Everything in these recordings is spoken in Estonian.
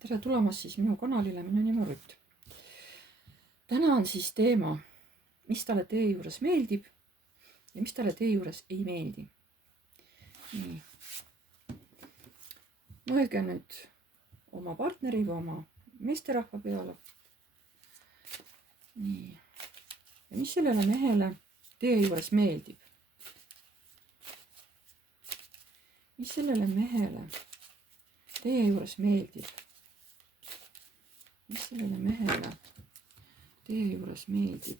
tere tulemast siis minu kanalile, minu nimi on Rutt. Täna on siis teema, mis talle teie juures meeldib ja mis talle teie juures ei meeldi. Nii. Mõelge nüüd oma partneri või oma meesterahva peale. Nii. Ja mis sellele mehele teie juures meeldib? Mis sellele mehele teie juures meeldib? Mis sellele mehele teie juures meeldib?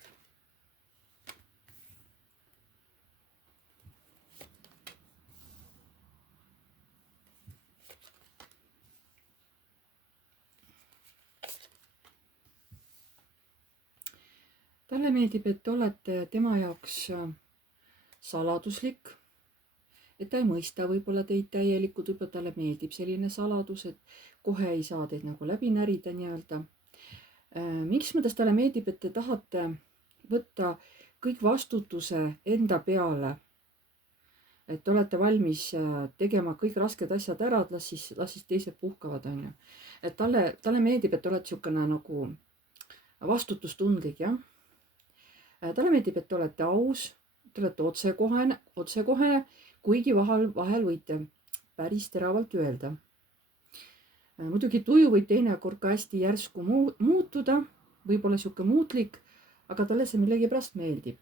Talle meeldib, et te olete tema jaoks saladuslik, et ta ei mõista võib-olla teid täielikult, võib-olla talle meeldib selline saladus, et kohe ei saa teid nagu läbi närida nii-öelda. Miks mõttes talle meeldib, et te tahate võtta kõik vastutuse enda peale, et te olete valmis tegema kõik rasked asjad ära, et las siis teised puhkavad, on ju. Et talle meeldib, et te olete niisugune nagu vastutustundlik, jah. Talle meeldib, et te olete aus, te olete otsekohene, kuigi vahel võite päris teravalt öelda. Muidugi tuju võib teinekord ka hästi järsku muutuda, võib-olla niisugune muutlik, aga talle see millegipärast meeldib.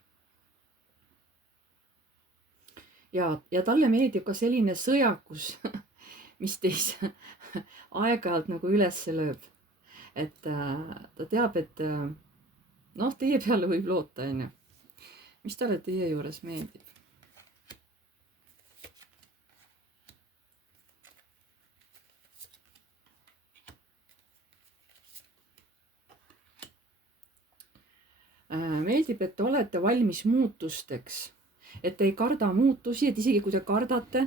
Ja talle meeldib ka selline sõjakus, mis teis aeg-ajalt nagu üles lööb. Et ta teab, et teie peale võib loota, on ju. Mis talle teie juures meeldib? Meeldib, et te olete valmis muutusteks, et te ei karda muutusi, et isegi kui te kardate,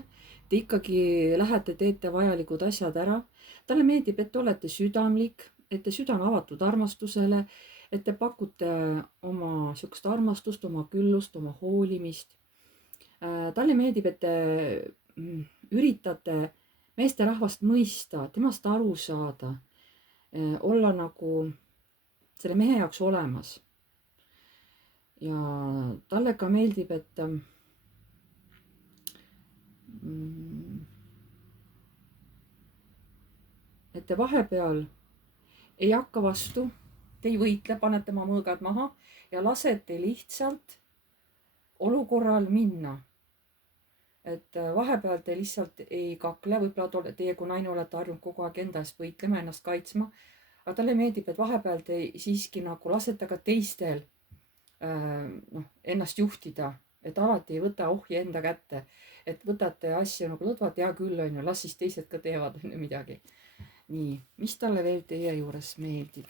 te ikkagi lähete, teete vajalikud asjad ära. Talle meeldib, et te olete südamlik, et te süda on avatud armastusele, et te pakute oma sihukest armastust, oma küllust, oma hoolimist. Talle meeldib, et te üritate meesterahvast mõista, temast aru saada, olla nagu selle mehe jaoks olemas. Ja talle ka meeldib, et te vahepeal ei hakka vastu, te ei võitle, panete oma mõõgad maha ja lasete lihtsalt olukorral minna. Et vahepeal te lihtsalt ei kakle, võib-olla teie kui naine olete harjunud kogu aeg enda eest võitlema, ennast kaitsma, aga talle meeldib, et vahepeal te siiski nagu lasete ka teistel ennast juhtida, et alati ei võta ohje enda kätte, et võtate asja nagu lõdvalt, hea küll, on ju, las siis teised ka teevad midagi. Nii, mis talle veel teie juures meeldib?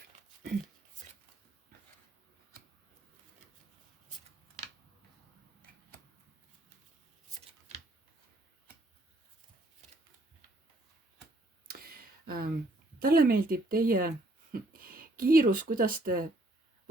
Talle meeldib teie kiirus, kuidas te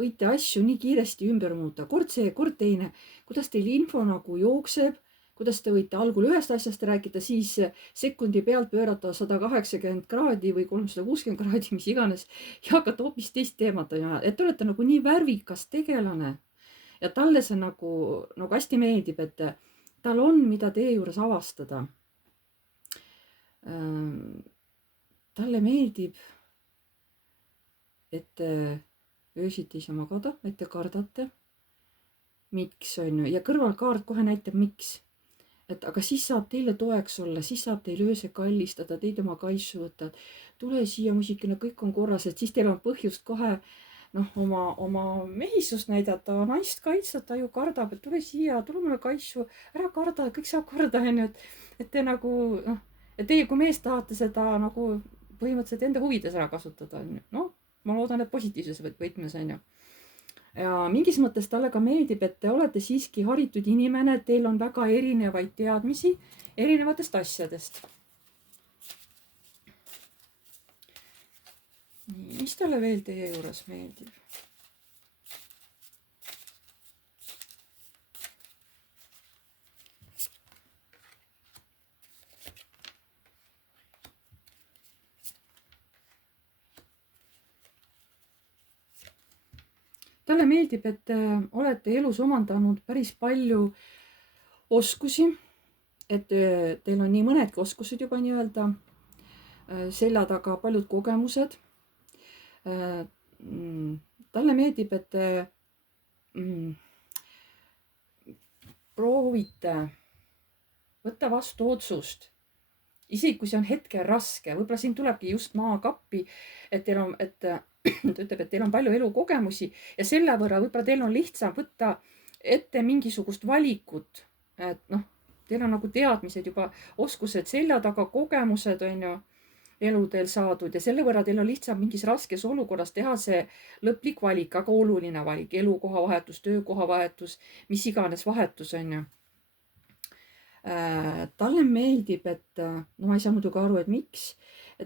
võite asju nii kiiresti ümber muuta, kord see, kord teine, kuidas teil info nagu jookseb, kuidas te võite algul ühest asjast rääkida, siis sekundi pealt pöörata 180 kraadi või 360 kraadi, mis iganes, ja hakata hoopis teist teemat, et te olete nagu nii värvikas tegelane. Ja talle see nagu hästi meeldib, et tal on, mida teie juures avastada. Talle meeldib, et öösiti ei saa magada, et te kardate. Miks, on ju, ja kõrvalkaart kohe näitab, miks. Et aga siis saab teile toeks olla, siis saab teil ööse kallistada, teid oma kaisu võtta. Tule siia musikina, kõik on korras, et siis teil on põhjust kohe oma mehisust näidata, naist kaitsta, ta ju kardab, et tule siia, tule mulle kaisu, ära karda, kõik saab korda, on ju, et te nagu, et teie kui mees tahate seda nagu põhimõtteliselt enda huvides ära kasutada, on ju, ma loodan, et positiivses võtmes, on ju. Ja mingis mõttes talle ka meeldib, et te olete siiski haritud inimene, teil on väga erinevaid teadmisi erinevatest asjadest. Mis talle veel teie juures meeldib? talle meeldib, et te olete elus omandanud päris palju oskusi, et teil on nii mõnedki oskused juba nii-öelda selja taga, paljud kogemused. Talle meeldib, et te proovite võtta vastu otsust, isegi kui see on hetkel raske. Võib-olla siin tulebki just maakappi, et teil on, et ta ütleb, et teil on palju elukogemusi ja selle võrra võib-olla teil on lihtsam võtta ette mingisugust valikut. Et noh, teil on nagu teadmised juba, oskused selja taga, kogemused on ju eluteel saadud ja selle võrra teil on lihtsam mingis raskes olukorras teha see lõplik valik, aga oluline valik, elukoha vahetus, töökoha vahetus, mis iganes vahetus on ju. Talle meeldib, et no ma ei saa muidugi aru, et miks.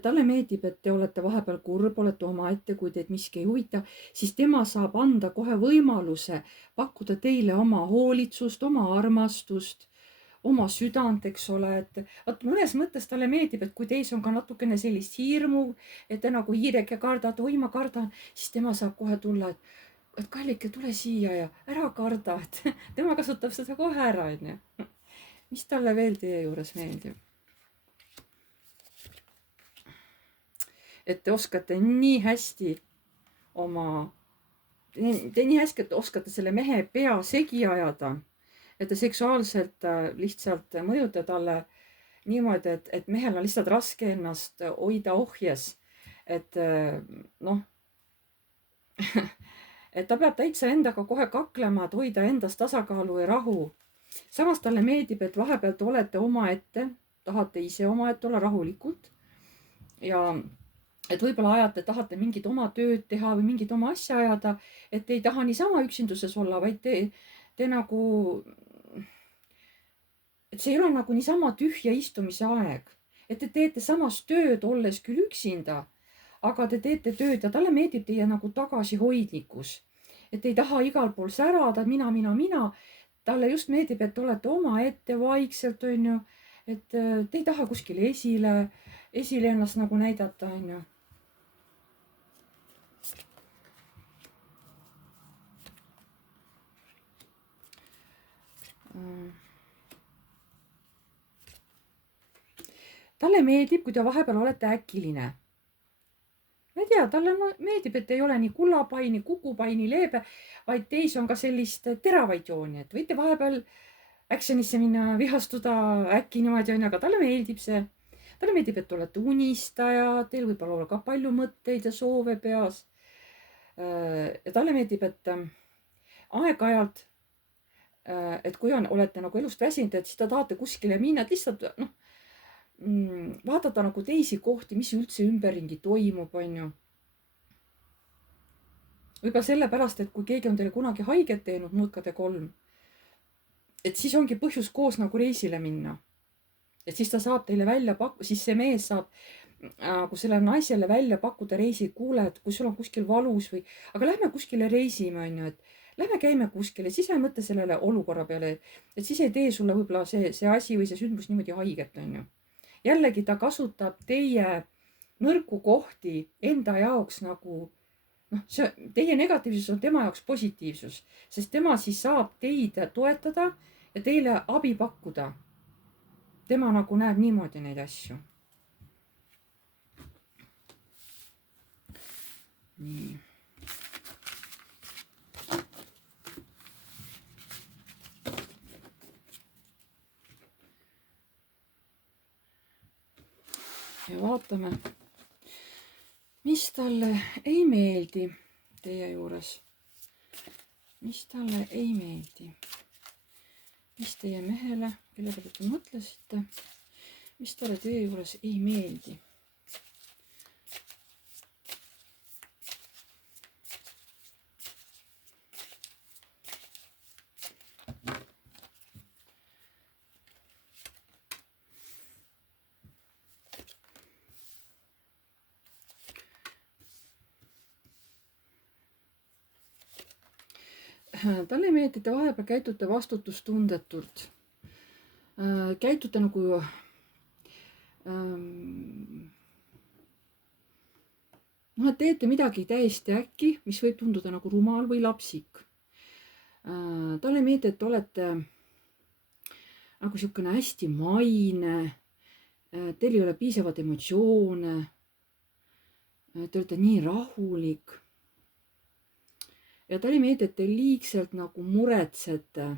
Talle meeldib, et te olete vahepeal kurb, olete omaette, kui teid miski ei huvita, siis tema saab anda kohe võimaluse pakkuda teile oma hoolitsust, oma armastust, oma südant, eks ole, et mõnes mõttes talle meeldib, et kui teis on ka natukene sellist hirmu, et te nagu hiireke kardad, oi ma kardan, siis tema saab kohe tulla, et kallike, tule siia ja ära karda, et tema kasutab seda kohe ära, on ju. Mis talle veel teie juures meeldib? Et te oskate nii hästi te nii hästi oskate selle mehe pea segi ajada, et te seksuaalselt lihtsalt mõjute talle niimoodi, et mehel on lihtsalt raske ennast hoida ohjes. Et noh, et ta peab täitsa endaga kohe kaklema, et hoida endas tasakaalu ja rahu. Samas talle meeldib, et vahepeal te olete omaette, tahate ise omaette olla rahulikult ja et võib-olla ajate, tahate mingit oma tööd teha või mingit oma asja ajada, et ei taha niisama üksinduses olla, vaid te nagu, et see ei ole nagu niisama tühja istumise aeg, et te teete samas tööd, olles küll üksinda, aga te teete tööd ja talle meeldib teie nagu tagasihoidlikkus, et ei taha igal pool särada, mina. Talle just meeldib, et olete omaette vaikselt, on ju, et te ei taha kuskile esile ennast nagu näidata, on ju. Talle meeldib, kui te vahepeal olete äkiline. Ma ei tea, talle meeldib, et ei ole nii kullapai, nii kukupai, nii leebe, vaid teis on ka sellist teravaid jooni, et võite vahepeal actionisse minna, vihastuda äkki niimoodi, aga talle meeldib see. Talle meeldib, et olete unistaja, teil võib olla ka palju mõtteid ja soove peas. Ja talle meeldib, et aeg-ajalt, et kui olete nagu elust väsinud, et siis te tahate kuskile minna, et lihtsalt vaadata nagu teisi kohti, mis üldse ümberringi toimub, on ju. Võib-olla sellepärast, et kui keegi on teile kunagi haiget teinud, mõõtkade 3, et siis ongi põhjus koos nagu reisile minna. Et siis ta saab teile välja siis see mees saab kui sellele naisele välja pakkuda reisi, kuule, et kui sul on kuskil valus või, aga lähme kuskile reisime, on ju, et lähme käime kuskile, siis ei mõtle sellele olukorra peale, et siis ei tee sulle võib-olla see asi või see sündmus niimoodi haiget, on ju. Jällegi ta kasutab teie nõrku kohti enda jaoks nagu, teie negatiivsus on tema jaoks positiivsus, sest tema siis saab teid toetada ja teile abi pakkuda. Tema nagu näeb niimoodi neid asju. Nii. Ja vaatame, mis talle ei meeldi teie juures. Mis talle ei meeldi. Mis teie mehele, kelle peale te mõtlesite, mis talle teie juures ei meeldi. Talle ei meeldi, te vahepeal käitute vastutustundetult. Käitute nagu noh, et teete midagi täiesti äkki, mis võib tunduda nagu rumal või lapsik. Talle ei meeldi, et olete nagu niisugune hästi maine, teil ei ole piisavalt emotsioone, te olete nii rahulik. Ja talle ei meeldi, et te liigselt nagu muretsete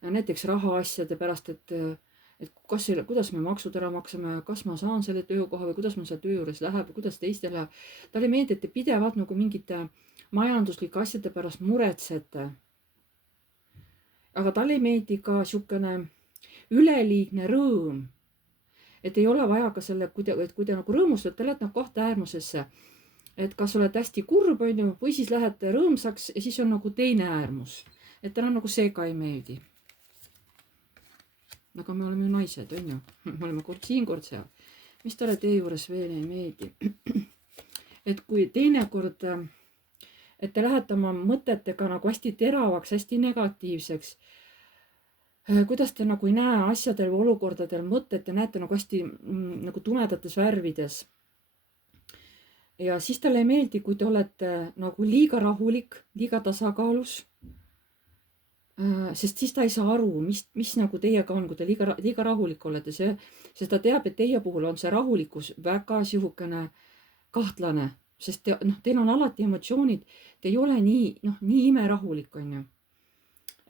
näiteks rahaasjade pärast, et kuidas me maksud ära maksame, kas ma saan selle töökoha või kuidas mul seal töö juures läheb või kuidas teistel läheb. Talle ei meeldi, et te pidevalt nagu mingite majanduslike asjade pärast muretsete. Aga talle ei meeldi ka niisugune üleliigne rõõm. Et ei ole vaja ka selle, kui te nagu rõõmustate, te lähete nagu kahte äärmusesse. Et kas olete hästi kurb, on ju, või siis lähete rõõmsaks ja siis on nagu teine äärmus. Et tal on nagu see ka ei meeldi. Aga me oleme ju naised, on ju. Me oleme kord siin, kord seal. Mis talle teie juures veel ei meeldi? Et kui teinekord, et te lähete oma mõtetega nagu hästi teravaks, hästi negatiivseks, kuidas te nagu ei näe asjadel või olukordadel mõtet ja näete nagu hästi nagu tumedates värvides. Ja siis talle ei meeldi, kui te olete nagu liiga rahulik, liiga tasakaalus. Sest siis ta ei saa aru, mis nagu teiega on, kui te liiga rahulik olete. Sest ta teab, et teie puhul on see rahulikus väga sihukene kahtlane. Sest teil on alati emotsioonid, te ei ole nii imerahulik, on ju.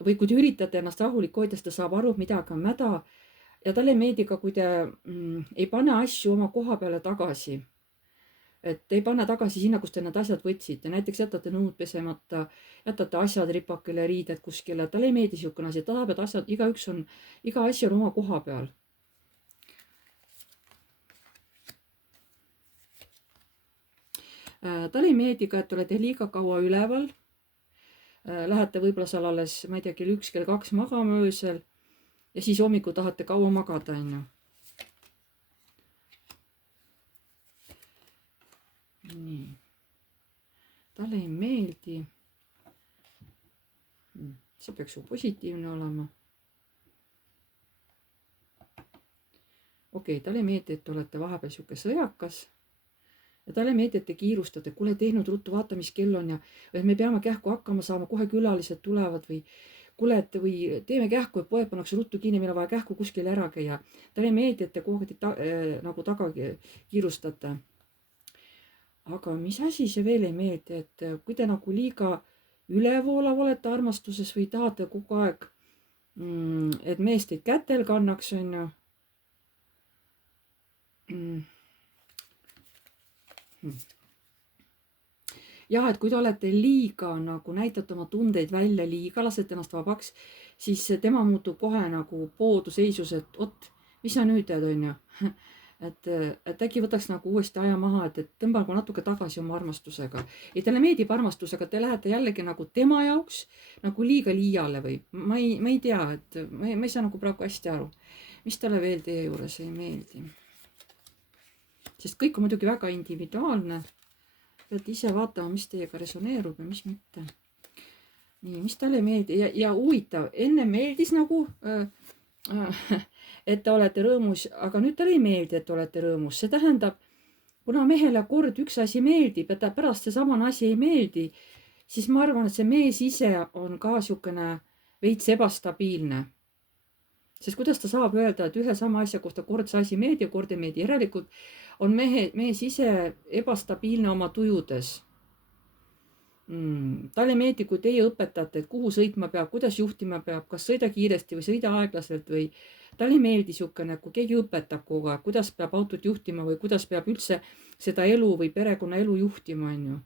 Või kui te üritate ennast rahulik hoida, siis ta saab aru, et midagi on mäda. Ja talle ei meeldi ka, kui te ei pane asju oma koha peale tagasi. Et te ei pane tagasi sinna, kus te need asjad võtsite. Näiteks jätate nõud pesemata, jätate asjad ripakile, riided kuskile. Talle ei meeldi niisugune asi. Ta tahab, et asjad, iga asi on oma koha peal. Talle ei meeldi ka, et olete liiga kaua üleval. Lähete võib-olla seal alles, ma ei tea, kell 1, kell 2 magama öösel ja siis hommikul tahate kaua magada, on ju. Nii. Talle ei meeldi. See peaks ju positiivne olema. Okei, talle ei meeldi, et olete vahepeal siuke sõjakas. Ja talle ei meeldi, et te kiirustate, kuule teinud ruttu, vaata mis kell on ja me peame kähku hakkama saama, kohe külalised tulevad või kuule, või teeme kähku, et poed pannakse ruttu kinni, meil on vaja kähku kuskil ära käia. Talle ei meeldi, et te kogu aeg nagu taga kiirustate. Aga mis asi see veel ei meeldi, et kui te nagu liiga ülevoolav olete armastuses või tahate kogu aeg, et mees teid kätel kannaks, on ju. Jah, et kui te olete liiga nagu näitate oma tundeid välja liiga, lasete ennast vabaks, siis tema muutub kohe nagu pooduseisus, et oot, mis sa nüüd teed, on ju. Et äkki võtaks nagu uuesti aja maha, et tõmbagu natuke tagasi oma armastusega. Ja teile meeldib armastusega, te lähete jällegi nagu tema jaoks nagu liiga liiale või ma ei tea, et ma ei saa nagu praegu hästi aru, mis talle veel teie juures ei meeldi. Sest kõik on muidugi väga individuaalne. Peate ise vaatama, mis teiega resoneerub ja mis mitte. Nii, mis talle ei meeldi ja huvitav, enne meeldis nagu et te olete rõõmus, aga nüüd talle ei meeldi, et te olete rõõmus. See tähendab, kuna mehele kord üks asi meeldib ja ta pärast see samane asi ei meeldi, siis ma arvan, et see mees ise on ka niisugune veits ebastabiilne. Sest kuidas ta saab öelda, et ühe sama asja kohta kord see asi meeldib ja kord ei meeldi. Järelikult on mees ise ebastabiilne oma tujudes. Talle ei meeldi, kui teie õpetate, et kuhu sõitma peab, kuidas juhtima peab, kas sõida kiiresti või sõida aeglaselt või talle ei meeldi niisugune, kui keegi õpetab kogu aeg, kuidas peab autot juhtima või kuidas peab üldse seda elu või perekonna elu juhtima, on ju.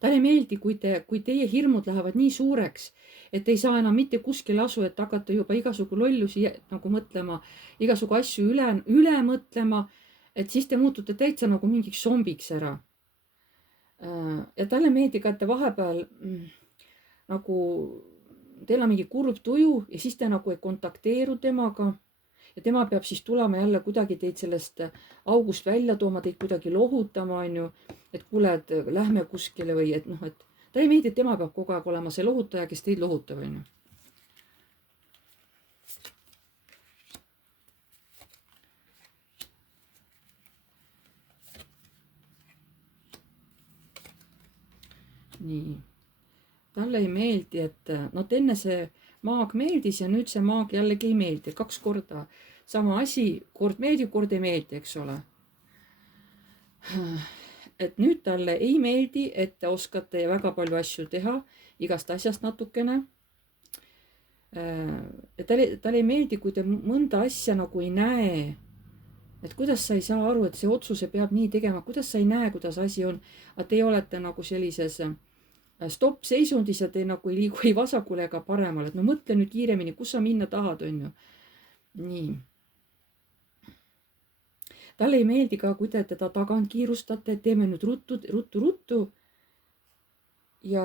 Talle ei meeldi, kui teie hirmud lähevad nii suureks, et ei saa enam mitte kuskil asu, et hakata juba igasugu lollusi nagu mõtlema, igasugu asju üle mõtlema, et siis te muutute täitsa nagu mingiks zombiks ära. Ja talle ei meeldi ka, et te vahepeal nagu teil on mingi kurb tuju ja siis te nagu ei kontakteeru temaga ja tema peab siis tulema jälle kuidagi teid sellest august välja tooma, teid kuidagi lohutama, on ju, et kuule, et lähme kuskile või et noh, et ta ei meeldi, et tema peab kogu aeg olema see lohutaja, kes teid lohutab, on ju. nii. Talle ei meeldi, et enne see maag meeldis ja nüüd see maag jällegi ei meeldi. 2 korda sama asi, kord meeldib, kord ei meeldi, eks ole. Et nüüd talle ei meeldi, et te oskate väga palju asju teha, igast asjast natukene. Talle ei meeldi, kui te mõnda asja nagu ei näe. Et kuidas sa ei saa aru, et see otsuse peab nii tegema, kuidas sa ei näe, kuidas asi on. Aga te olete nagu sellises stopp-seisundis ja te nagu ei liigu ei vasakule ega paremale. Et no mõtle nüüd kiiremini, kus sa minna tahad, on ju. Nii. Talle ei meeldi ka, kui te teda tagant kiirustate, teeme nüüd ruttu. Ja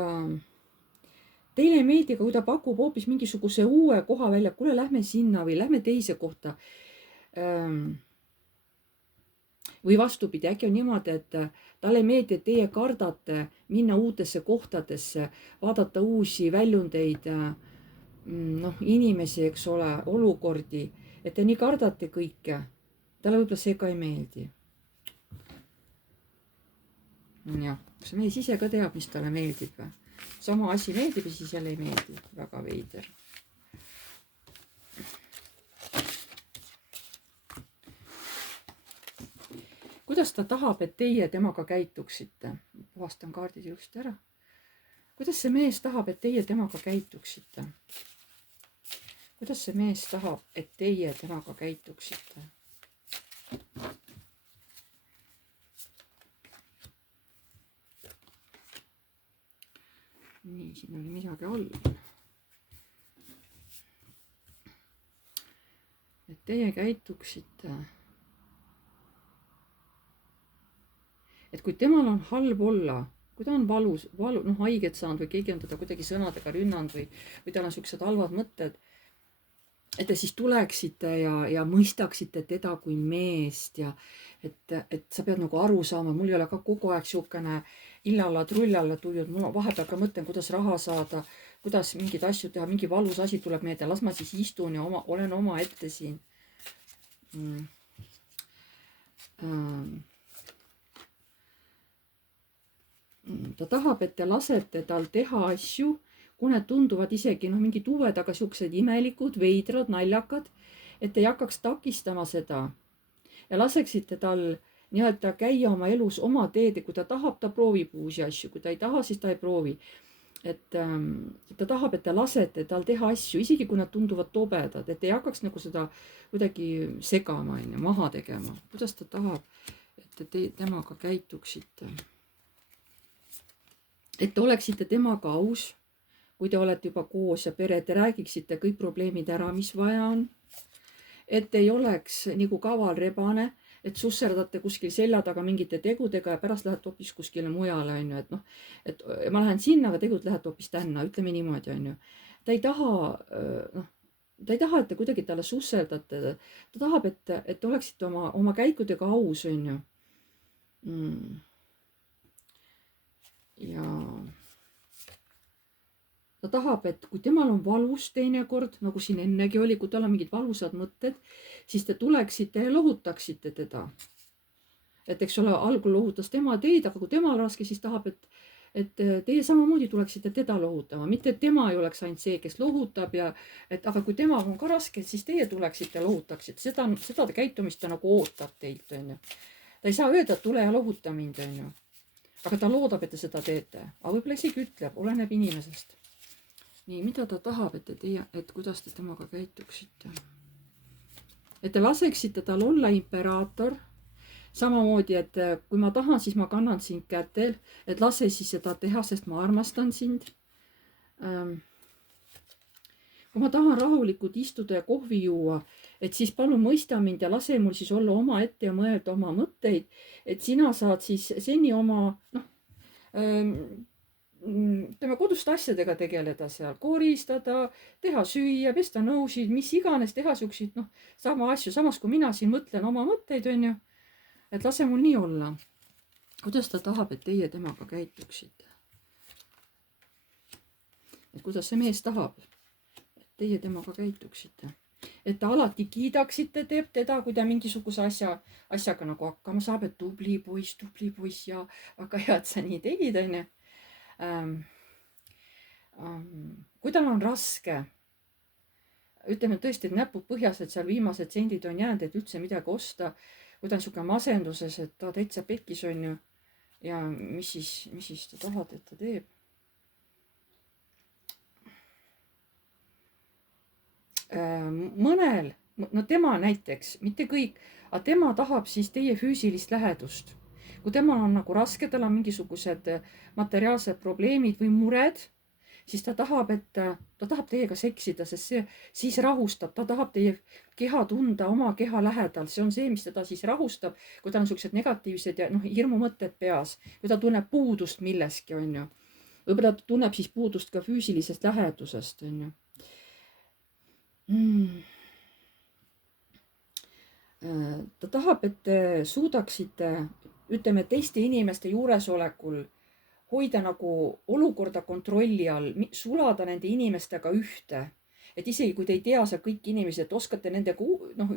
teile ei meeldi ka, kui ta pakub hoopis mingisuguse uue koha välja. Kuule, lähme sinna või lähme teise kohta. Või vastupidi, äkki on niimoodi, et talle ei meeldi, et teie kardate minna uutesse kohtadesse, vaadata uusi väljundeid, inimesi, eks ole, olukordi, et te nii kardate kõike. Talle võib-olla see ka ei meeldi. Ja, kas mees ise ka teab, mis talle meeldib või? Sama asi meeldib ja siis jälle ei meeldi. Väga veider. Kuidas ta tahab, et teie temaga käituksite? Puhastan kaardid ilusti ära. Kuidas see mees tahab, et teie temaga käituksite? Kuidas see mees tahab, et teie temaga käituksite? Nii, siin oli midagi all. Et teie käituksite. Et kui temal on halb olla, kui ta on haiget saanud või keegi on teda kuidagi sõnadega rünnanud või tal on sellised halvad mõtted, et te siis tuleksite ja mõistaksite teda kui meest ja et sa pead nagu aru saama, mul ei ole ka kogu aeg siukene illalla-trullalla tujud, mul vahepeal ka mõtlen, kuidas raha saada, kuidas mingeid asju teha, mingi valus asi tuleb meelde, las ma siis istun ja olen oma ette siin. Ta tahab, et te lasete tal teha asju, kui need tunduvad isegi mingid uued, aga siuksed imelikud, veidrad, naljakad, et te ei hakkaks takistama seda ja laseksite tal nii-öelda käia oma elus oma teed, kui ta tahab, ta proovib uusi asju, kui ta ei taha, siis ta ei proovi. Et ta tahab, et te lasete tal teha asju, isegi kui nad tunduvad tobedad, et ei hakkaks nagu seda kuidagi segama, maha tegema. Kuidas ta tahab, et te temaga käituksite? Et te oleksite temaga aus, kui te olete juba koos ja pere, te räägiksite kõik probleemid ära, mis vaja on. Et ei oleks nagu kaval rebane, et susserdate kuskil selja taga mingite tegudega ja pärast lähete hoopis kuskile mujale, on ju. Et ma lähen sinna, aga tegud lähete hoopis tänna, ütleme niimoodi, on ju. Ta ei taha, et te kuidagi talle susserdate. Ta tahab, et te oleksite oma käikudega aus, on ju. Ja ta tahab, et kui temal on valus teinekord, nagu siin ennegi oli, kui tal on mingid valusad mõtted, siis te tuleksite ja lohutaksite teda. Et eks ole, algul lohutas tema teid, aga kui temal raske, siis tahab, et teie samamoodi tuleksite teda lohutama. Mitte et tema ei oleks ainult see, kes lohutab ja aga kui temal on ka raske, siis teie tuleksite ja lohutaksite. Seda käitumist ta nagu ootab teilt, on ju. Ta ei saa öelda, et tule ja lohuta mind, on ju. Aga ta loodab, et te seda teete. Aga võib-olla isegi ütleb, oleneb inimesest. Nii, mida ta tahab, et kuidas te temaga käituksite? Et te laseksite tal olla imperaator. Samamoodi, et kui ma tahan, siis ma kannan sind kätel. Et lase siis seda teha, sest ma armastan sind. Kui ma tahan rahulikult istuda ja kohvi juua, et siis palun mõista mind ja lase mul siis olla oma ette ja mõelda oma mõtteid, et sina saad siis seni oma, ütleme koduste asjadega tegeleda seal, koristada, teha süüa, pesta nõusid, mis iganes, teha siukseid, sama asju, samas kui mina siin mõtlen oma mõtteid, on ju, et lase mul nii olla. Kuidas ta tahab, et teie temaga käituksite? Et kuidas see mees tahab, et teie temaga käituksite? Et ta alati kiidaksite teda, kui ta mingisuguse asjaga nagu hakkama saab, et tubli poiss ja väga hea, et sa nii tegid, on ju. kui tal on raske, ütleme tõesti, et näpud põhjas, et seal viimased sendid on jäänud, et üldse midagi osta, kui ta on niisugune masenduses, et ta täitsa pekkis on ju, ja mis siis te tahate, et ta teeb? Mõnel, no tema näiteks, mitte kõik, aga tema tahab siis teie füüsilist lähedust. Kui temal on nagu raske, tal on mingisugused materiaalsed probleemid või mured, siis ta tahab teiega seksida, sest see siis rahustab, ta tahab teie keha tunda oma keha lähedal, see on see, mis teda siis rahustab, kui tal on niisugused negatiivsed ja hirmumõtted peas, kui ta tunneb puudust milleski, on ju. Võib-olla ta tunneb siis puudust ka füüsilisest lähedusest, on ju. Ta tahab, et te suudaksite, ütleme, teiste inimeste juuresolekul hoida nagu olukorda kontrolli all, sulada nende inimestega ühte. Et isegi kui te ei tea seal kõik inimesed, oskate nendega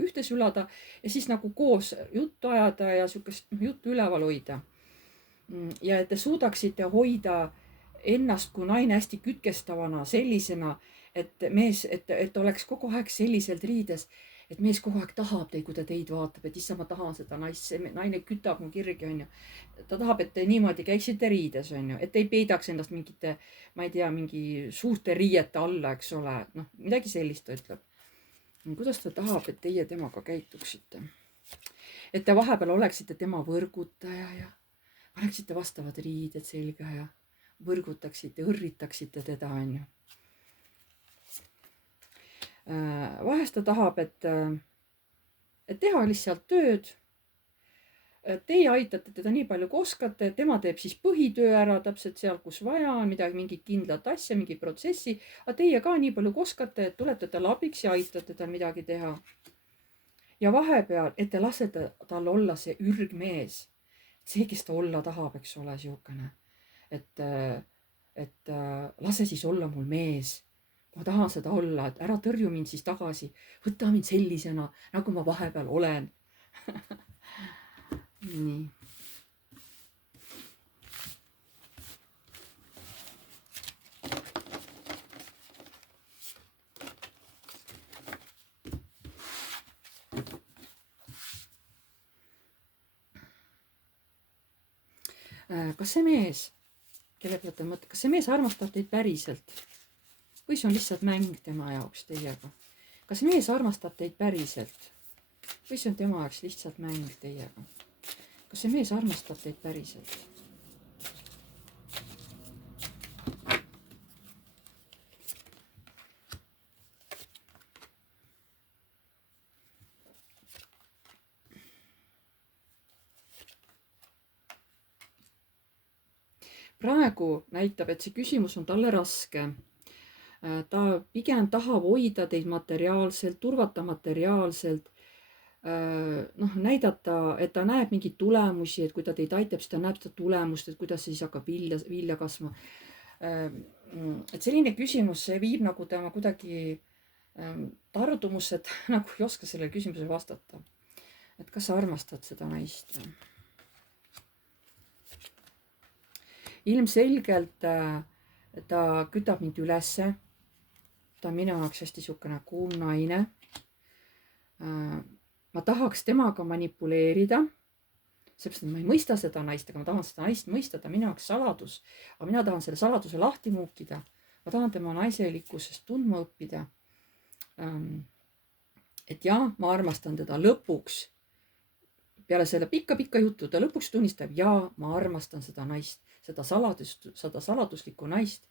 ühte sulada ja siis nagu koos juttu ajada ja niisugust juttu üleval hoida. Ja et te suudaksite hoida ennast kui naine hästi kütkestavana, sellisena, et mees, et oleks kogu aeg selliselt riides, et mees kogu aeg tahab teid, kui ta teid vaatab, et issand, ma tahan seda naist, see naine kütab mu kirgi, on ju. Ta tahab, et te niimoodi käiksite riides, on ju, et te ei peidaks ennast mingite, ma ei tea, mingi suurte riiete alla, eks ole, midagi sellist ta ütleb. Kuidas ta tahab, et teie temaga käituksite? Et te vahepeal oleksite tema võrgutaja ja paneksite vastavad riided selga ja võrgutaksite, õrritaksite teda, on ju. Vahest ta tahab, et teha lihtsalt tööd. Teie aitate teda nii palju kui oskate, tema teeb siis põhitöö ära täpselt seal, kus vaja on, midagi, mingit kindlat asja, mingi protsessi, aga teie ka nii palju kui oskate, et tulete talle abiks ja aitate tal midagi teha. Ja vahepeal, et te lasete tal olla see ürgmees, see, kes ta olla tahab, eks ole, siukene, et lase siis olla mul mees. Ma tahan seda olla, et ära tõrju mind siis tagasi, võta mind sellisena, nagu ma vahepeal olen. Nii. Kas see mees, kelle pealt te mõtlete, kas see mees armastab teid päriselt? Või see on lihtsalt mäng tema jaoks teiega? Kas mees armastab teid päriselt? Või see on tema jaoks lihtsalt mäng teiega? Kas see mees armastab teid päriselt? Praegu näitab, et see küsimus on talle raske. Ta pigem tahab hoida teid materiaalselt, turvata materiaalselt, näidata, et ta näeb mingeid tulemusi, et kui ta teid aitab, siis ta näeb seda tulemust, et kuidas see siis hakkab vilja kasvama. Et selline küsimus, see viib nagu tema kuidagi tardumusse, et nagu ei oska sellele küsimusele vastata. Et kas sa armastad seda naist? Ilmselgelt ta kütab mind ülesse. Ta on minu jaoks hästi niisugune kuum naine. Ma tahaks temaga manipuleerida, seepärast, et ma ei mõista seda naist, aga ma tahan seda naist mõista, ta minu jaoks saladus. Aga mina tahan selle saladuse lahti muukida. Ma tahan tema naiselikkusest tundma õppida. Et jah, ma armastan teda lõpuks. Peale selle pikka juttu ta lõpuks tunnistab, jaa, ma armastan seda naist, seda saladuslikku naist,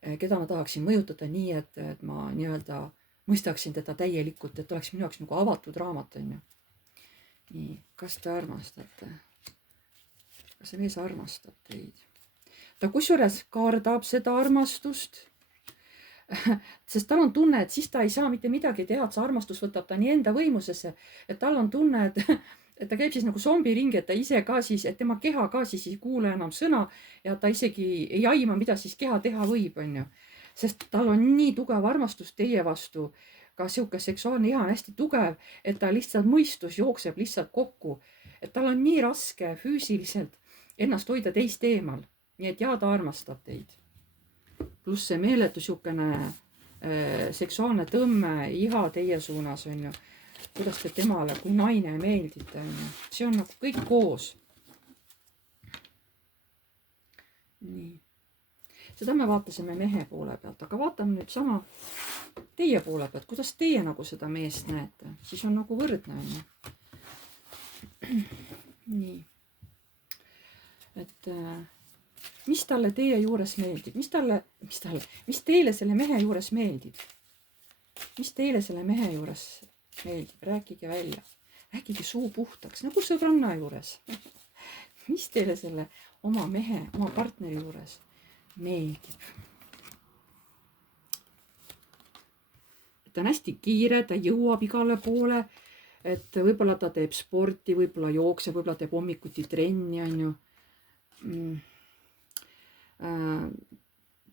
keda ma tahaksin mõjutada nii, et ma nii-öelda mõistaksin teda täielikult, et oleks minu jaoks nagu avatud raamat, on ju. Nii, kas te armastate? Kas see mees armastab teid? Ta kusjuures kardab seda armastust, sest tal on tunne, et siis ta ei saa mitte midagi teha, et see armastus võtab ta nii enda võimusesse, et tal on tunne, et ta käib siis nagu zombiringi, et ta ise ka siis, et tema keha ka siis ei kuule enam sõna ja ta isegi ei aima, mida siis keha teha võib, on ju. Sest tal on nii tugev armastus teie vastu, ka sihuke seksuaalne iha on hästi tugev, et ta lihtsalt mõistus jookseb lihtsalt kokku. Et tal on nii raske füüsiliselt ennast hoida teist eemal. nii et jaa, ta armastab teid. Pluss see meeletu siukene seksuaalne tõmme, iha teie suunas, on ju. Kuidas te temale kui naine meeldite, on ju. See on nagu kõik koos. Nii. Seda me vaatasime mehe poole pealt, aga vaatame nüüd sama teie poole pealt. Kuidas teie nagu seda meest näete? Siis on nagu võrdne, on ju. Nii. Et mis talle teie juures meeldib? Mis teile selle mehe juures meeldib? Mis teile selle mehe juures meeldib? Rääkige välja. Rääkige suu puhtaks, nagu sõbranna juures. Mis teile selle oma mehe, oma partneri juures meeldib? Ta on hästi kiire, ta jõuab igale poole. Et võib-olla ta teeb sporti, võib-olla jookseb, võib-olla teeb hommikuti trenni, on ju.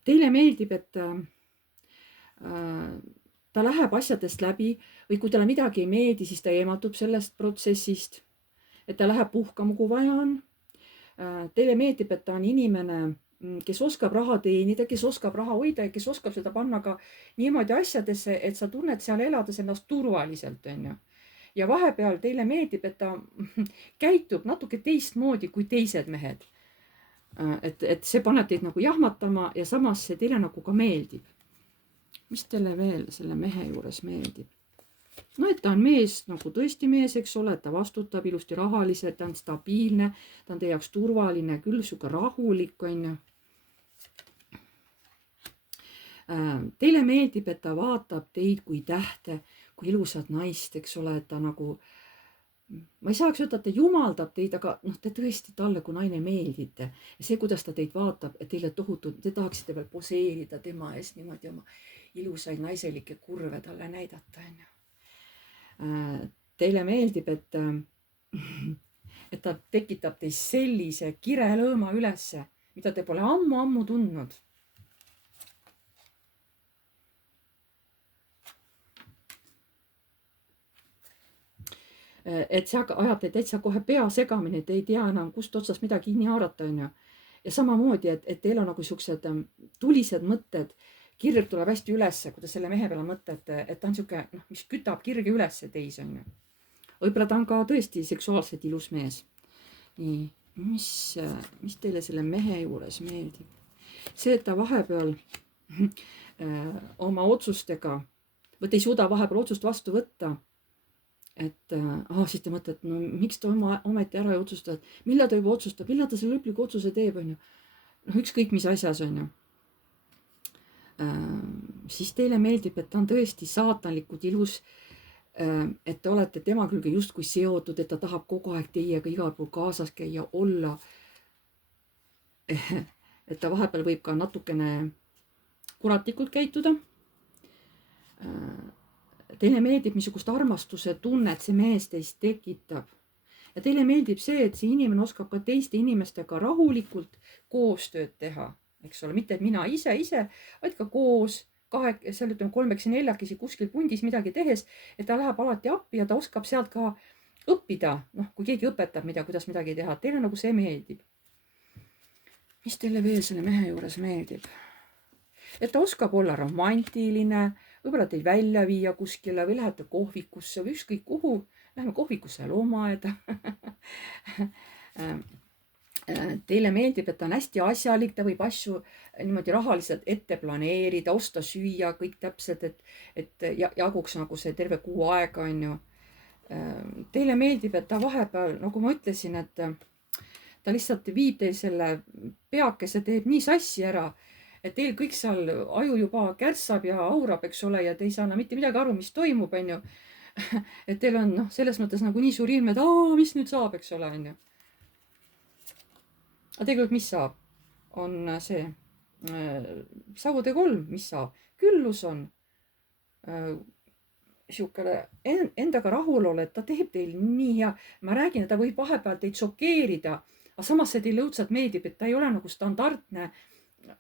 Teile meeldib, et ta läheb asjadest läbi või kui talle midagi ei meeldi, siis ta eematub sellest protsessist, et ta läheb puhkama, kui vaja on. Teile meeldib, et ta on inimene, kes oskab raha teenida, kes oskab raha hoida ja kes oskab seda panna ka niimoodi asjadesse, et sa tunned seal elades ennast turvaliselt, on ju. Ja vahepeal teile meeldib, et ta käitub natuke teistmoodi kui teised mehed. Et see paneb teid nagu jahmatama ja samas see teile nagu ka meeldib. Mis teile veel selle mehe juures meeldib? No, et ta on mees, nagu tõesti mees, eks ole, et ta vastutab ilusti rahaliselt, ta on stabiilne, ta on teie jaoks turvaline, küll siuke rahulik, on ju. Teile meeldib, et ta vaatab teid kui tähte, kui ilusat naist, eks ole, et ta nagu, ma ei saaks öelda, et ta jumaldab teid, aga te tõesti talle kui naine meeldite. Ja see, kuidas ta teid vaatab, et teile tohutult, te tahaksite veel poseerida tema ees niimoodi oma ilusaid naiselikke kurve talle näidata, on ju. Teile meeldib, et ta tekitab teis sellise kirelõõma ülesse, mida te pole ammu tundnud. Et see ajab teid täitsa kohe pea segamini, te ei tea enam, kust otsast midagi kinni haarata, on ju. Ja samamoodi, et teil on nagu siuksed tulised mõtted, kirg tuleb hästi ülesse, kui te selle mehe peale mõtlete, et ta on siuke, mis kütab kirge ülesse teis, on ju. Võib-olla ta on ka tõesti seksuaalselt ilus mees. Nii, mis teile selle mehe juures meeldib? See, et ta vahepeal oma otsustega, või te ei suuda vahepeal otsust vastu võtta, et siis te mõtlete, no miks ta ometi ära ei otsusta, millal ta juba otsustab, millal ta selle lõpliku otsuse teeb, on ju. Ükskõik mis asjas, on ju. Siis teile meeldib, et ta on tõesti saatanlikult ilus, et te olete tema külge justkui seotud, et ta tahab kogu aeg teiega igal pool kaasas käia, olla. Et ta vahepeal võib ka natukene kuratlikult käituda. Teile meeldib missugust armastuse tunnet see mees teist tekitab. Ja teile meeldib see, et see inimene oskab ka teiste inimestega rahulikult koostööd teha. Eks ole, mitte et mina ise, vaid ka koos, seal ütleme 3-4 kuskil pundis midagi tehes, et ta läheb alati appi ja ta oskab sealt ka õppida. Kui keegi õpetab kuidas midagi teha, teile nagu see meeldib. Mis teile veel selle mehe juures meeldib? Et ta oskab olla romantiline, võib-olla teid välja viia kuskile või lähete kohvikusse või ükskõik kuhu. Läheme kohvikusse ja loomaaeda. Teile meeldib, et ta on hästi asjalik, ta võib asju niimoodi rahaliselt ette planeerida, osta süüa kõik täpselt, et jaguks nagu see terve kuu aega, on ju. Teile meeldib, et ta vahepeal, nagu ma ütlesin, et ta lihtsalt viib teil selle peakese, teeb nii sassi ära, et teil kõik seal aju juba kärssab ja aurab, eks ole, ja te ei saa mitte midagi aru, mis toimub, on ju. Et teil on selles mõttes nagu nii suur ilm, et mis nüüd saab, eks ole, on ju. Aga tegelikult mis saab? On see saude 3, mis saab? Küllus on siukene endaga rahulolu, et ta teeb teil nii hea. Ma räägin, et ta võib vahepeal teid šokeerida, aga samas see teile õudselt meeldib, et ta ei ole nagu standardne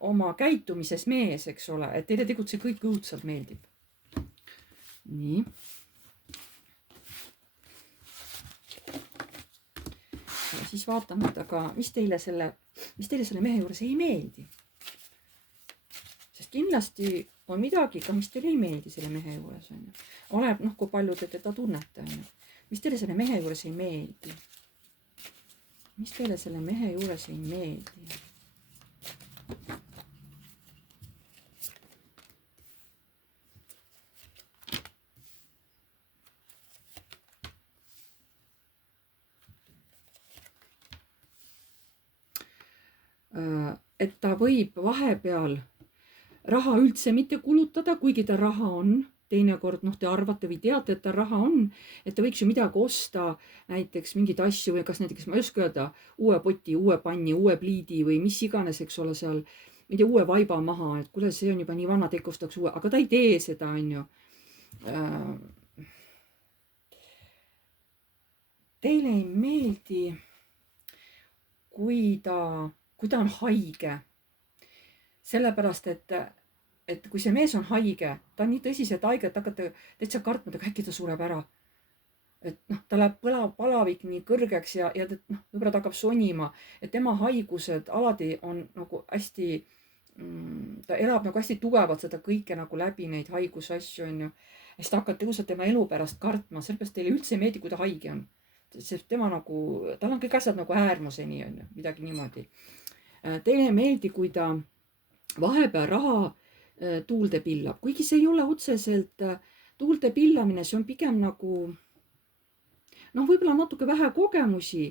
oma käitumises mees, eks ole, et teile tegutse kõik õudselt meeldib. Nii. Ja siis vaatame, aga mis teile selle mis teile selle mehe juures ei meeldi. Sest kindlasti on midagi ka, mis teile ei meeldi selle mehe juures, on ju. Oleneb, noh, kui palju te teda tunnete, on ju. Mis teile selle mehe juures ei meeldi? Mis teile selle mehe juures ei meeldi? Et ta võib vahepeal raha üldse mitte kulutada, kuigi ta raha on. Teinekord, noh, te arvate või teate, et ta raha on, et ta võiks ju midagi osta, näiteks mingeid asju või kas näiteks, ma ei oska öelda, uue poti, uue panni, uue pliidi või mis iganes, eks ole, seal, ma ei tea, uue vaiba maha, et kuule, see on juba nii vana, teik ostaks uue, aga ta ei tee seda, on ju. Teile ei meeldi, kui ta on haige. Sellepärast, et kui see mees on haige, ta on nii tõsiselt haige, et hakkate täitsa kartma, et äkki ta sureb ära. Et noh, ta läheb palavik nii kõrgeks ja noh, võib-olla ta hakkab sonima, et tema haigused alati on nagu hästi, ta elab nagu hästi tugevalt seda kõike nagu läbi neid haigusasju, on ju. Ja siis ta hakkab tõusvat tema elu pärast kartma, sellepärast teile üldse ei meeldi, kui ta haige on. Sest tema nagu, tal on kõik asjad nagu äärmuseni, on ju, midagi niimoodi. Teile ei meeldi, kui ta vahepeal raha tuulde pillab, kuigi see ei ole otseselt tuulde pillamine, see on pigem nagu noh, võib-olla natuke vähe kogemusi,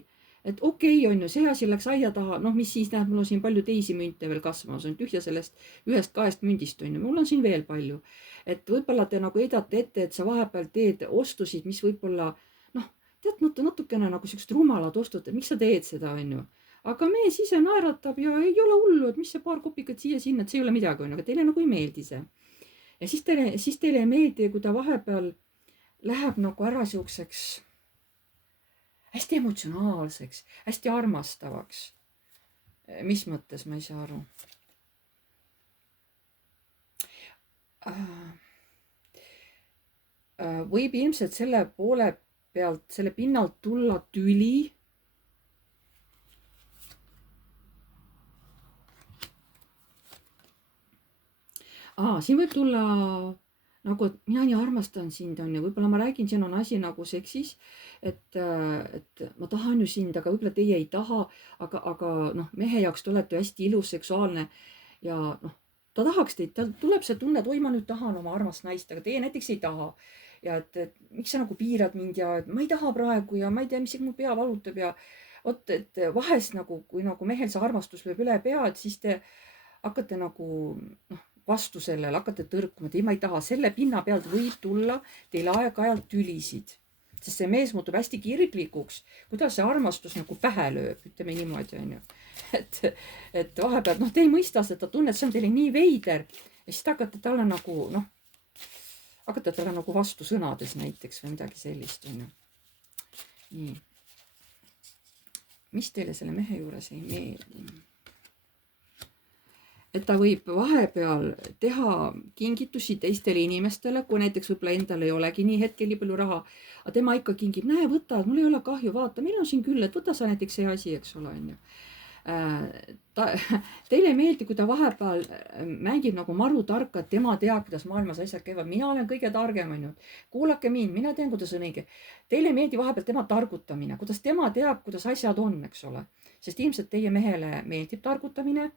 et okei, on ju, see asi läks aia taha, noh, mis siis näeb, mul on siin palju teisi münte veel kasvamas, on tühja sellest 1-2 mündist, on ju, mul on siin veel palju. Et võib-olla te nagu heidate ette, et sa vahepeal teed ostusid, mis võib-olla noh, tead natukene nagu siuksed rumalad ostud, et miks sa teed seda, on ju. Aga mees ise naeratab ja ei ole hullu, et mis see paar kopikat siia-sinna, et see ei ole midagi, on ju, aga teile nagu ei meeldi see. Ja siis teile ei meeldi, kui ta vahepeal läheb nagu ära siukseks hästi emotsionaalseks, hästi armastavaks. Mis mõttes, ma ei saa aru. Võib ilmselt selle poole pealt, selle pinnalt tulla tüli. Siin võib tulla nagu, et mina nii armastan sind, on ju, võib-olla ma räägin, siin on asi nagu seksis, et ma tahan ju sind, aga võib-olla teie ei taha, aga noh, mehe jaoks te olete hästi ilus, seksuaalne ja noh, ta tahaks teid, tal tuleb see tunne, et oi, ma nüüd tahan oma armast naist, aga teie näiteks ei taha. Ja et miks sa nagu piirad mind ja et ma ei taha praegu ja ma ei tea, mis mu pea valutab ja vot, et vahest nagu, kui nagu mehel see armastus lööb üle pea, et siis te hakkate nagu noh, vastu sellele, hakkate tõrkuma, et ei, ma ei taha, selle pinna pealt võib tulla teil aeg-ajalt tülisid, sest see mees muutub hästi kirglikuks, kuidas see armastus nagu pähe lööb, ütleme niimoodi, on ju. Et vahepeal, noh, te ei mõista seda tunnet, see on teile nii veider ja siis te hakkate talle nagu, noh, hakkate talle nagu vastu sõnades näiteks või midagi sellist, on ju. Nii. Mis teile selle mehe juures ei meeldi? Et ta võib vahepeal teha kingitusi teistele inimestele, kui näiteks võib-olla endal ei olegi nii hetkel nii palju raha, aga tema ikka kingib, näe, võta, mul ei ole kahju, vaata, meil on siin küll, et võta sa näiteks see asi, eks ole, on ju. Teile ei meeldi, kui ta vahepeal mängib nagu maru tarka, et tema teab, kuidas maailmas asjad käivad, mina olen kõige targem, on ju. Kuulake mind, mina tean, kuidas on õige. Teile ei meeldi vahepeal tema targutamine, kuidas tema teab, kuidas asjad on, eks ole. Sest ilmselt teie mehele meeldib targutamine.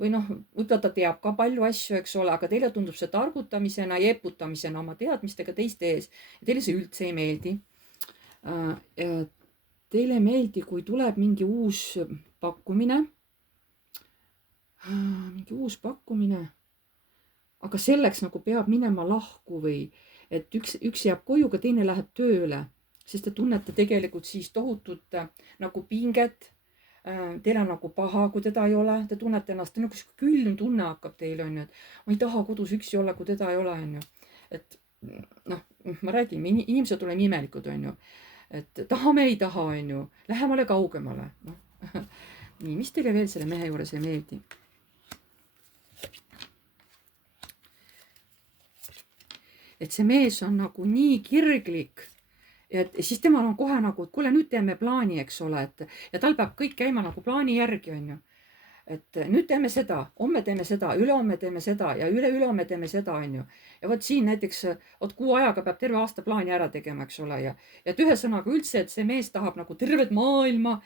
Või noh, võib-olla ta teab ka palju asju, eks ole, aga teile tundub see targutamisena ja eputamisena oma teadmistega teiste ees. Ja teile see üldse ei meeldi. Teile ei meeldi, kui tuleb mingi uus pakkumine. Aga selleks nagu peab minema lahku või et üks jääb koju, aga teine läheb tööle. Sest te tunnete tegelikult siis tohutut nagu pinget. Teil on nagu paha, kui teda ei ole, te tunnete ennast, nagu külm tunne hakkab teil, on ju, et ma ei taha kodus üksi olla, kui teda ei ole, on ju. Et noh, ma räägin, inimesed oleme imelikud, on ju. Et tahame, ei taha, on ju, lähemale, kaugemale. No. Nii, mis teile veel selle mehe juures ei meeldi? Et see mees on nagu nii kirglik. Ja siis temal on kohe nagu, et kuule, nüüd teeme plaani, eks ole, et ja tal peab kõik käima nagu plaani järgi, on ju. et nüüd teeme seda, homme teeme seda, ülehomme teeme seda ja üleülehomme teeme seda, onju. ja vot siin näiteks, vot kuu ajaga peab terve aasta plaani ära tegema, eks ole, ja et ühesõnaga üldse, et see mees tahab nagu tervet maailma,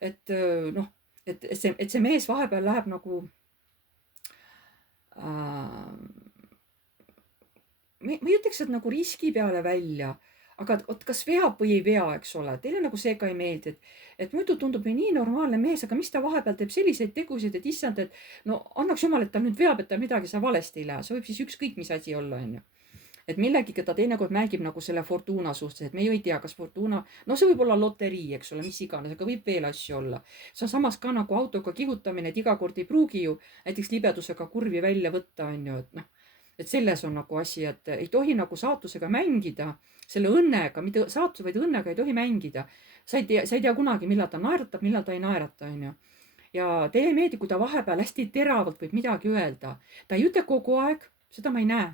et noh, et see mees vahepeal läheb nagu ma ei ütleks, et nagu riski peale välja, aga vot kas veab või ei vea, eks ole. Teile nagu see ka ei meeldi, et muidu tundub nii normaalne mees, aga mis ta vahepeal teeb selliseid tegusid, et issand, et no annaks jumal, et ta nüüd veab, et ta midagi seal valesti ei lähe. See võib siis ükskõik mis asi olla, onju. Et millegiga ta teinekord mängib nagu selle Fortuna suhtes, et me ju ei tea, kas Fortuna, no see võib olla loterii, eks ole, mis iganes, aga võib veel asju olla. See on samas ka nagu autoga kihutamine, et iga kord ei pruugi ju näiteks libedusega kurvi välja võtta, onju, et noh, et selles on nagu asi, et ei tohi nagu saatusega mängida, selle õnnega, mitte saatuse, vaid õnnega ei tohi mängida. Sa ei tea kunagi, millal ta naeratab, millal ta ei naerata, onju. Ja teile ei meeldi, kui ta vahepeal hästi teravalt võib midagi öelda. Ta ei ütle kogu aeg, seda ma ei näe.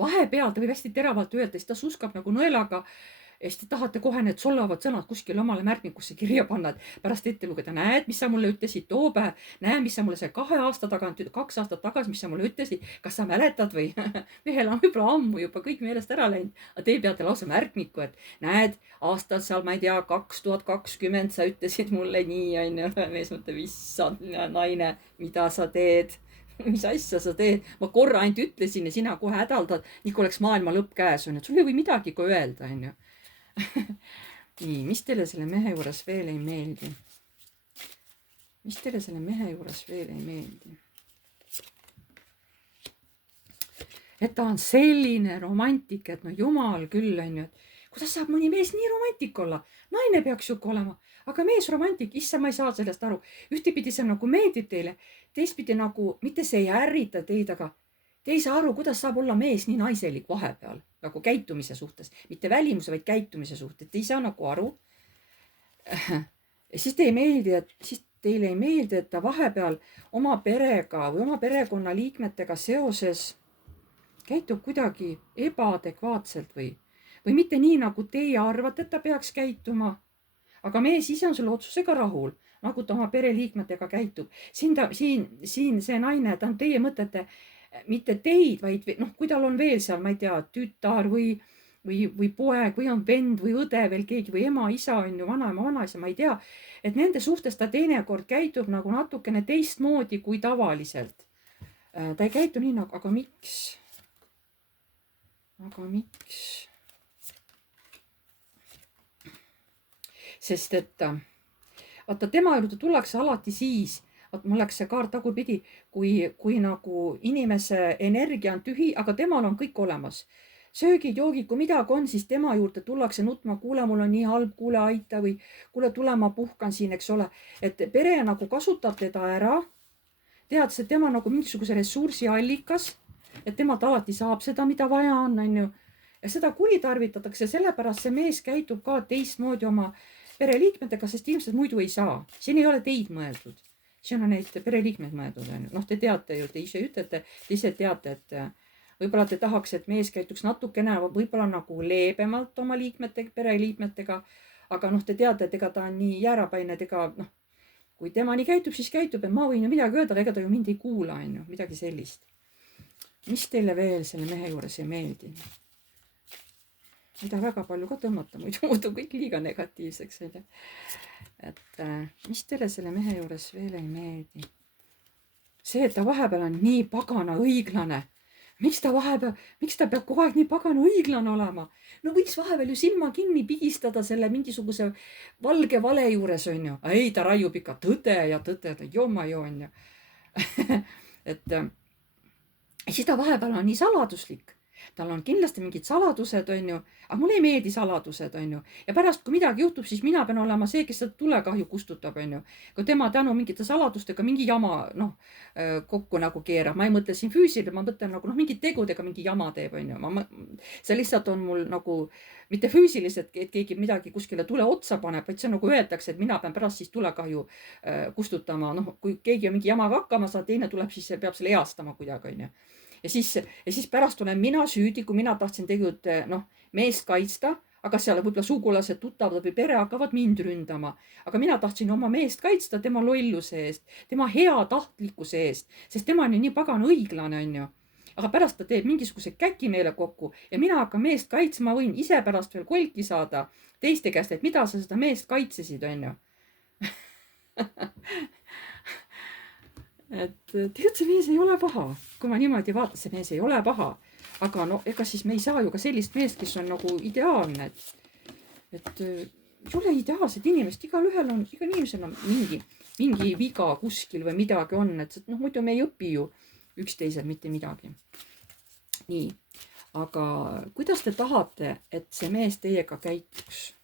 Vahepeal ta võib hästi teravalt öelda, siis ta suskab nagu nõelaga. Ja siis te tahate kohe need solvavad sõnad kuskile omale märkmikusse kirja panna, et pärast ette lugeda. Näed, mis sa mulle ütlesid too päev. Näe, mis sa mulle see 2 aastat tagasi, mis sa mulle ütlesid. Kas sa mäletad või? Ühel on võib-olla ammu juba kõik meelest ära läinud. Aga te peate lausa märkmiku, et näed, aastal seal, ma ei tea, 2020 sa ütlesid mulle nii, onju. Mees mõtleb, issand naine, mida sa teed? Mis asja sa teed? Ma korra ainult ütlesin ja sina kohe hädaldad, nii kui oleks maailma lõpp käes, onju. Sul ei või midagi ka öelda, onju. Nii, mis teile selle mehe juures veel ei meeldi? Mis teile selle mehe juures veel ei meeldi? Et ta on selline romantik, et no jumal küll, onju, et kuidas saab mõni mees nii romantik olla? Naine peaks ju olema, aga mees romantik, issa ma ei saa sellest aru. Ühtepidi see nagu meeldib teile, teistpidi nagu, mitte see ei ärrita teid, aga te ei saa aru, kuidas saab olla mees nii naiselik vahepeal, nagu käitumise suhtes, mitte välimuse, vaid käitumise suhtes. Te ei saa nagu aru. Siis teile ei meeldi, et ta vahepeal oma perega või oma perekonnaliikmetega seoses käitub kuidagi ebaadekvaatselt või mitte nii, nagu teie arvate, et ta peaks käituma. Aga mees ise on selle otsusega rahul, nagu ta oma pereliikmetega käitub. Siin see naine, ta on teie mõtete, mitte teid, vaid noh, kui tal on veel seal, ma ei tea, tütar või poeg või on vend või õde veel keegi või ema, isa on ju, vanaema, vanaisa, ma ei tea. Et nende suhtes ta teinekord käitub nagu natukene teistmoodi kui tavaliselt. Ta ei käitu nii nagu, aga miks? Sest et vaata, tema juurde tullakse alati siis, mul läks see kaart tagurpidi, kui nagu inimese energia on tühi, aga temal on kõik olemas. Söögid, joogid, kui midagi on, siis tema juurde tullakse nutma, kuule, mul on nii halb, kuule, aita või kuule, tule, ma puhkan siin, eks ole. Et pere nagu kasutab teda ära, teades, et tema nagu mingisuguse ressursi allikas, et temalt alati saab seda, mida vaja on, onju. Ja seda kuritarvitatakse, sellepärast see mees käitub ka teistmoodi oma pereliikmetega, sest ilmselt muidu ei saa. Siin ei ole teid mõeldud. Siin on neid pereliikmeid mõeldud. Noh, te teate ju, te ise ütlete, te ise teate, et võib-olla te tahaks, et mees käituks natukene, võib-olla nagu leebemalt oma pereliikmetega. Aga noh, te teate, et ega ta on nii jäärapäine, et ega noh, kui tema nii käitub, siis käitub, et ma võin ju midagi öelda, aga ega ta ju mind ei kuula, onju, midagi sellist. Mis teile veel selle mehe juures ei meeldi? Mida väga palju ka tõmmata, muidu kõik liiga negatiivseks. Et mis teile selle mehe juures veel ei meeldi? See, et ta vahepeal on nii pagana õiglane. Miks ta peab kogu aeg nii pagana õiglane olema? No võiks vahepeal ju silma kinni pigistada selle mingisuguse valge vale juures, onju. Ei, ta raiub ikka tõde ja tõde, joma ju onju. Et siis ta vahepeal on nii saladuslik. Tal on kindlasti mingid saladused, onju, aga mulle ei meeldi saladused, onju. Ja pärast, kui midagi juhtub, siis mina pean olema see, kes seda tulekahju kustutab, onju. Kui tema tänu mingite saladustega mingi jama, kokku nagu keerab. Ma ei mõtle siin füüsiliselt, ma mõtlen nagu, mingid tegudega mingi jama teeb, onju. See lihtsalt on mul nagu, mitte füüsiliselt, et keegi midagi kuskile tule otsa paneb, vaid see nagu öeldakse, et mina pean pärast siis tulekahju kustutama. Kui keegi on mingi jamaga hakkama saanud, teine tuleb, siis peab selle eastama kuidagi, onju. Ja siis pärast olen mina süüdi, kui mina tahtsin tegelikult meest kaitsta, aga seal võib-olla sugulased, tuttavad või pere hakkavad mind ründama. Aga mina tahtsin oma meest kaitsta tema lolluse eest, tema heatahtlikkuse eest, sest tema on ju nii pagan õiglane, on ju. Aga pärast ta teeb mingisuguse käki meile kokku ja mina hakkan meest kaitsma, võin ise pärast veel kolki saada teiste käest, et mida sa seda meest kaitsesid, on ju. et tegelikult see mees ei ole paha, kui ma niimoodi vaatan, see mees ei ole paha, aga no ega siis me ei saa ju ka sellist meest, kes on nagu ideaalne, et ei ole ideaalset inimest, igal inimesel on mingi viga kuskil või midagi on, et noh, muidu me ei õpi ju üksteiselt mitte midagi. nii, aga kuidas te tahate, et see mees teiega käituks?